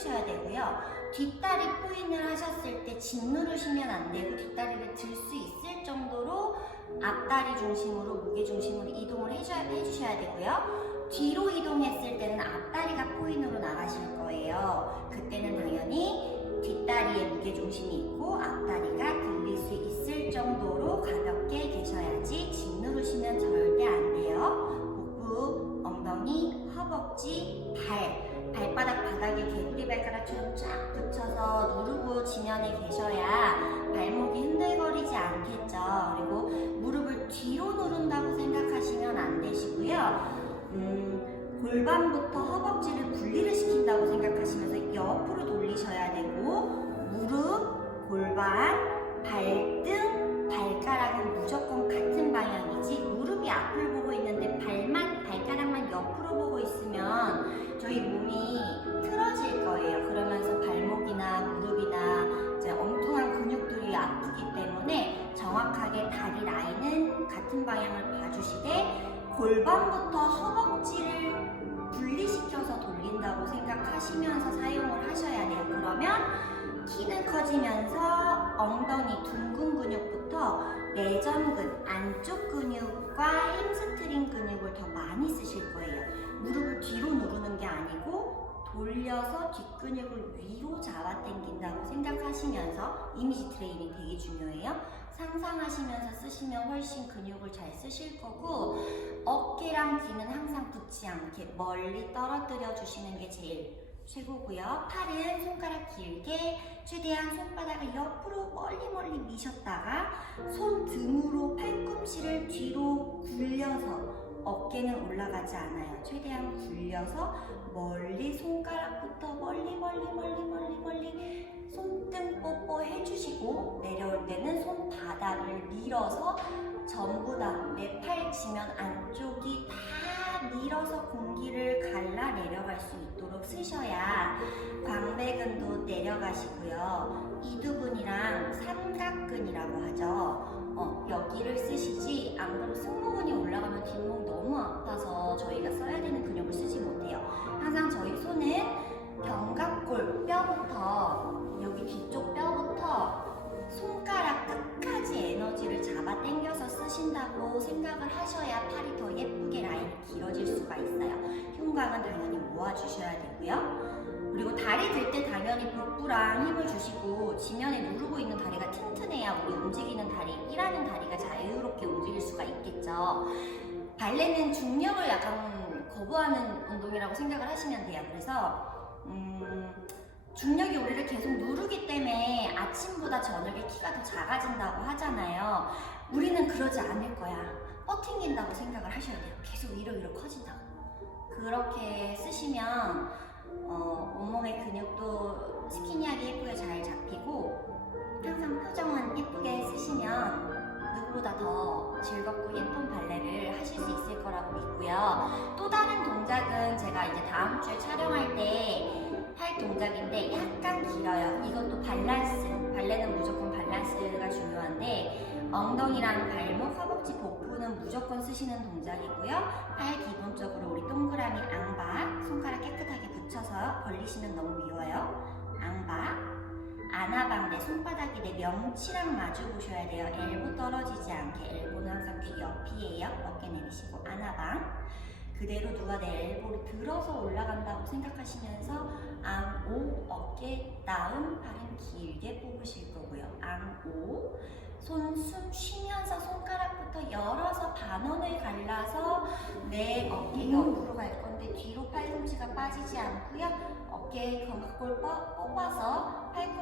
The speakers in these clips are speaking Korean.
계속 세우셔야 되고요. 뒷다리 포인을 하셨을 때 짓누르시면 안 되고 뒷다리를 들 수 있을 정도로 앞다리 중심으로 무게 중심으로 이동을 해줘야, 해주셔야 되고요. 뒤로 이동했을 때는 앞다리가 포인으로 나가실 거예요. 그때는 당연히 뒷다리에 무게 중심이 있고 앞다리가 들릴 수 있을 정도로 가볍게 계셔야지 짓누르시면 절대 안 돼요. 복부, 엉덩이, 허벅지, 발, 발바닥 바닥에 개구리 발가락처럼 쫙 붙여서 누르고 지면에 계셔야 발목이 흔들거리지 않겠죠. 그리고 무릎을 뒤로 누른다고 생각하시면 안 되시고요. 음, 골반부터 허벅지를 분리를 시킨다고 생각하시면서 옆으로 돌리셔야 되고 무릎, 골반, 발등, 발가락은 무조건 같은 방향이지 내전근 안쪽 근육과 햄스트링 근육을 더 많이 쓰실 거예요. 무릎을 뒤로 누르는 게 아니고 돌려서 뒷근육을 위로 잡아당긴다고 생각하시면서 이미지 트레이닝 되게 중요해요. 상상하시면서 쓰시면 훨씬 근육을 잘 쓰실 거고 어깨랑 귀는 항상 붙지 않게 멀리 떨어뜨려 주시는 게 제일 최고고요. 팔은 손가락 길게 최대한 손바닥을 옆으로 멀리 멀리 미셨다가 손 등으로 팔꿈치를 뒤로 굴려서 어깨는 올라가지 않아요. 최대한 굴려서 멀리 손가락부터 멀리 멀리 멀리 멀리 멀리 손등 뽀뽀 해주시고 내려올 때는 손바닥을 밀어서 전부 다 내 팔 지면 안쪽이 다 밀어서 공기를 수 있도록 쓰셔야 광배근도 내려가시고요. 이두근이랑 삼각근이라고 하죠. 어, 여기를 쓰시지 안 그러면 승모근이 올라가면 뒷목 너무 아파서 저희가 써야 되는 근육을 쓰지 못해요. 항상 저희 손은 견갑골 뼈부터 여기 뒤쪽 뼈부터 손가락 끝까지 에너지를 잡아 당겨서 쓰신다고 생각을 하셔야 팔이 더 예쁘게 라인이 길어질 수가 있어요. 흉곽은 당연히 모아주셔야 되고요. 그리고 다리 들 때 당연히 복부랑 힘을 주시고 지면에 누르고 있는 다리가 튼튼해야 우리 움직이는 다리, 일하는 다리가 자유롭게 움직일 수가 있겠죠. 발레는 중력을 약간 거부하는 운동이라고 생각을 하시면 돼요. 그래서 음, 중력이 우리를 계속 누르기 때문에 아침보다 저녁에 키가 더 작아진다고 하잖아요. 우리는 그러지 않을 거야. 뻗팅긴다고 생각을 하셔야 돼요. 계속 위로 위로 커진다고. 그렇게 쓰시면 어, 온몸의 근육도 스키니하게 예쁘게 잘 잡히고 항상 표정은 예쁘게 쓰시면 누구보다 더 즐겁고 예쁜 발레를 하실 수 있을 거라고 믿고요. 또 다른 동작은 제가 이제 다음 주에 촬영할 때 할 동작인데 약간 길어요. 이것도 밸런스. 발레는 무조건 밸런스가 중요한데 엉덩이랑 발목, 허벅지, 복부는 무조건 쓰시는 동작이고요. 팔 기본적으로 우리 동그라미 앙박 손가락 깨끗하게 붙여서 벌리시면 너무 미워요. 앙박 아나방 내 손바닥이 내 명치랑 마주 보셔야 돼요. 엘보 떨어지지 않게 엘보는 항상 귀 옆이에요. 어깨 내리시고 아나방 그대로 누가 내 엘보를 들어서 올라간다고 생각하시면서 앙 오 어깨 다운 팔은 길게 뽑으실 거고요. 앙 오 손 숨 쉬면서 손가락부터 열어서 반원을 갈라서 내 어깨 옆으로 갈 건데 뒤로 팔꿈치가 빠지지 않고요. 어깨 견갑골 뻗- 뽑아서 팔꿈치는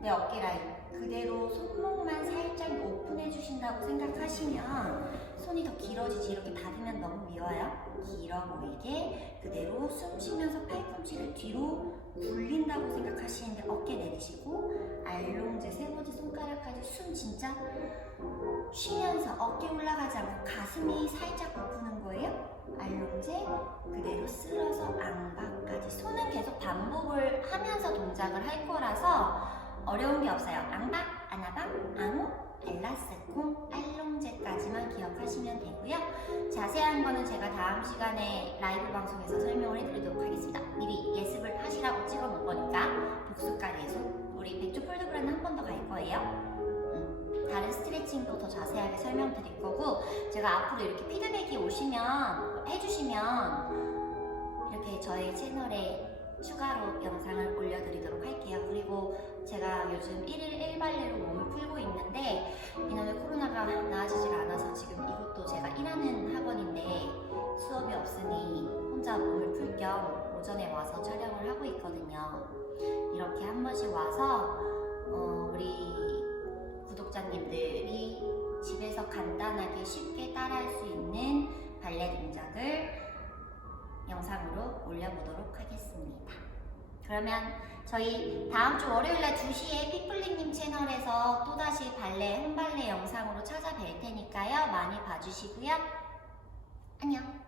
내 어깨 라인 그대로 손목만 살짝 오픈해 주신다고 생각하시면 손이 더 길어지지 이렇게 닫으면 너무 미워요. 길어 보이게 그대로 숨 쉬면서 팔꿈치를 뒤로 굴린다고 생각하시는데 어깨 내리시고 알롱제 세 번째 손가락까지 숨 진짜 쉬면서 어깨 올라가지 않고 가슴이 살짝 고프는 거예요. 알롱제 그대로 쓸어서 앙박까지 손은 계속 반복을 하면서 동작을 할 거라서 어려운 게 없어요. 앙박, 아나박, 앙호, 엘라스콩, 알롱제까지만 기억하시면 되고요. 자세한 거는 제가 다음 시간에 라이브 방송에서 설명을 해드리도록 하겠습니다. 미리 예습을 하시라고 찍어 놓은 거니까 복습까지 해서 우리 백조 폴드브라는 한번 더 갈 거예요. 음, 다른 스트레칭도 더 자세하게 설명드릴 거고 제가 앞으로 이렇게 피드백이 오시면 해주시면 이렇게 저희 채널에 추가로 영상을 올려드리도록 할게요. 그리고 제가 요즘 1일 1발레로 몸을 풀고 있는데 이놈의 코로나가 나아지질 않아서 지금 이것도 제가 일하는 학원인데 수업이 없으니 혼자 몸을 풀 겸 오전에 와서 촬영을 하고 있거든요. 이렇게 한 번씩 와서 어, 우리 구독자님들이 집에서 간단하게 쉽게 따라할 수 있는 발레 동작을 영상으로 올려보도록 하겠습니다. 그러면 저희 다음 주 월요일 날 2시에 피플링님 채널에서 또다시 발레, 홈발레 영상으로 찾아뵐 테니까요. 많이 봐주시고요. 안녕.